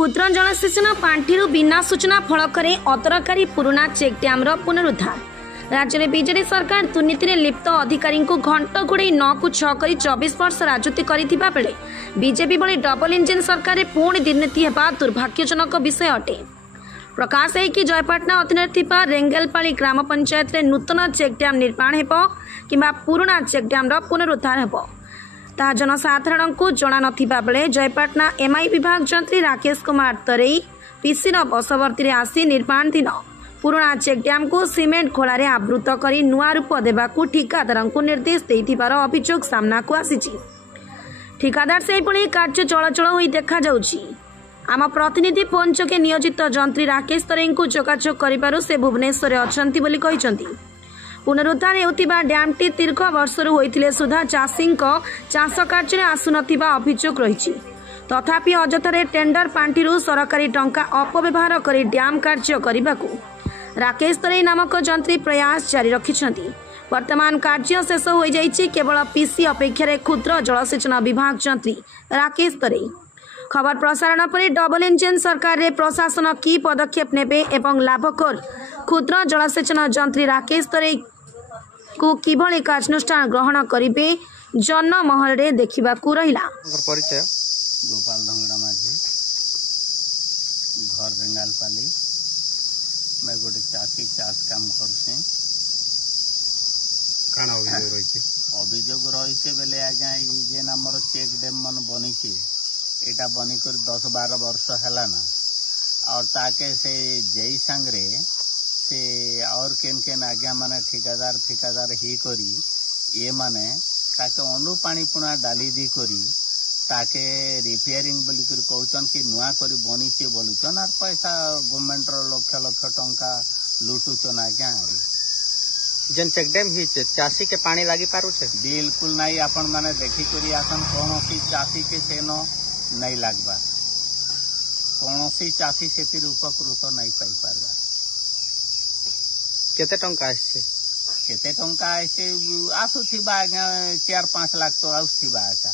क्षुद्र जलसेचन पांठिरु बिना सूचना फलकरे अतरकारी पुराना चेक डैम पुनरुद्धार। राज्य में बीजेडी सरकार दुर्नीति में लिप्त अधिकारी को घंट घोड़े 9 को 6 कर 24 वर्ष राजनीति करथिबा बेले बीजेपी भली डबल इंजिन सरकार पुणी दुर्नीति हेबा दुर्भाग्यजनक विषय अटे। प्रकाश है कि जयपाटना अधीन रेंगेलपाली ग्राम पंचायत रे नूतन चेक डैम निर्माण हेबो किंबा पुराना चेक डैम पुनरुद्धार हेबो ता जनसाधारण को जना नथिबा बेले जयपाटना एमआई विभाग मंत्री राकेश कुमार तरेई पीसी बसवर्ती आसी निर्माण दिन पुराना चेक डैम को सीमेंट खोलारे आवृत कर नुआ रूप देवाकू ठिकादार को निर्देश देथिबार अभियोग सामना को आसीछि। ठिकादार से कार्य चलाचल होई देखा जाउछि। आम प्रतिनिधि फोन जोगे नियोजित जंत्री राकेश तरेई को जोगाजोग करिबारु से भुवनेश्वर अछंती बोली कहिसंती। पुनरुद्धार हेउतिबा डैमटी दीर्घ वर्षरु होइतिले सुधा चाषींको चाष कार्य आसुनथिबा अभियोग रहिछि। तथापि अजथारे टेंडर पांठिरु सरकारी टंका अपव्यवहार करी डैम कार्य करिबाकू राकेश तरेई नामक जंत्री प्रयास जारी रखिछंती। वर्तमान कार्य शेष हो जाइछि। केवल पीसी अपेक्षा क्षुद्र जलसेचन विभाग जंत्री राकेश तरेई। खबर प्रसारण पर डबल इंजिन सरकार रे प्रशासन की पदक्षेप नेबे एवं लाभकर क्षुद्र जलसेचन जंत्री राकेश तरेई को किभली कार्यानुष्ठान ग्रहण करिबे जनमहल रे देखिबाकू रहिला। परिचय गोपाल धंगड़ा माझी, घर रेंगालपाली। मैं गोटे चाषी चाष काम करछे। काना अभियोग रही बेले आज्ञा जेन आमर चेक डैम मन बनी एटा बनी कर 10-12 वर्ष है ना और ताके से जई संगरे से और केन आज्ञा माने ठिकादार ही करी ये माने ताके अनु पानी पुना डाली दी करी ताके रिपेयरिंग बोली कर कहचन कि नुआ करी बनीचे बोलुचन और पैसा गवर्नमेंट रो लक्ष टंका लुटुचन आज्ञा। जेन चेक डैम ही चाषी के पानी लागी पारु छे बिल्कुल नहीं। आपण माने देखी करी आसन कोनोसी चाषी के सेनो नहीं लागबा, कोनोसी चाषी सेतिर उपकृत नहीं पाई पारबा। केते टंका आछे? केते टंका आछे आसुथिबा 4-5 लाख तो आउथिबा आका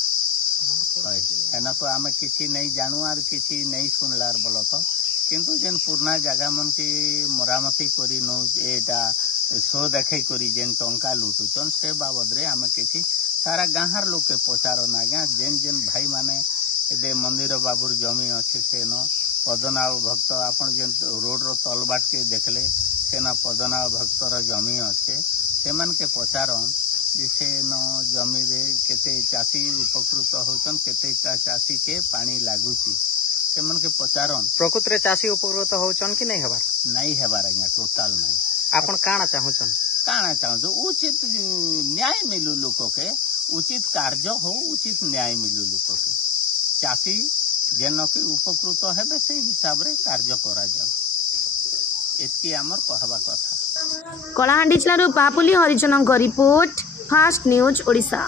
एना तो आमे किछि नहीं जानू आर किछि नहीं सुनलार बोलो तो किंतु जेन पुरना जगह मन की मरामती करी नो एटा सो देखे करी जेन टंका लुटुचन से बाबद रे आमे किछि सारा गांहर लोग के पचारो ना गा जेन जेन भाई माने एदे मंदिर बाबुर जमी अच्छे सेनो पदनाव भक्त आपण जेन रोड रो तलबाट के देखले सेना पदनाव भक्तर जमी अच्छे से मन के पचारन जिसे न जमी रे केते चाषी उपकृत होचन केते चाषी के पानी लागुची से मन के पचारन। प्रकृत रे चाषी उपकृत होचन कि नहीं हेबार? नहीं हेबार आज्ञा टोटल नहीं। आपण काना चाहछन? काना चाहछो उचित न्याय मिलु लोक के, उचित कार्य हो, उचित न्याय मिलु लोक के। चाषी जेन के उपकृत हेबे से हिसाब रे कार्य करा जाऊ एतकी हमर कहबा कथा। कलाहांडी जिल्लार बापुली हरिजनक रिपोर्ट फास्ट न्यूज ओडिशा।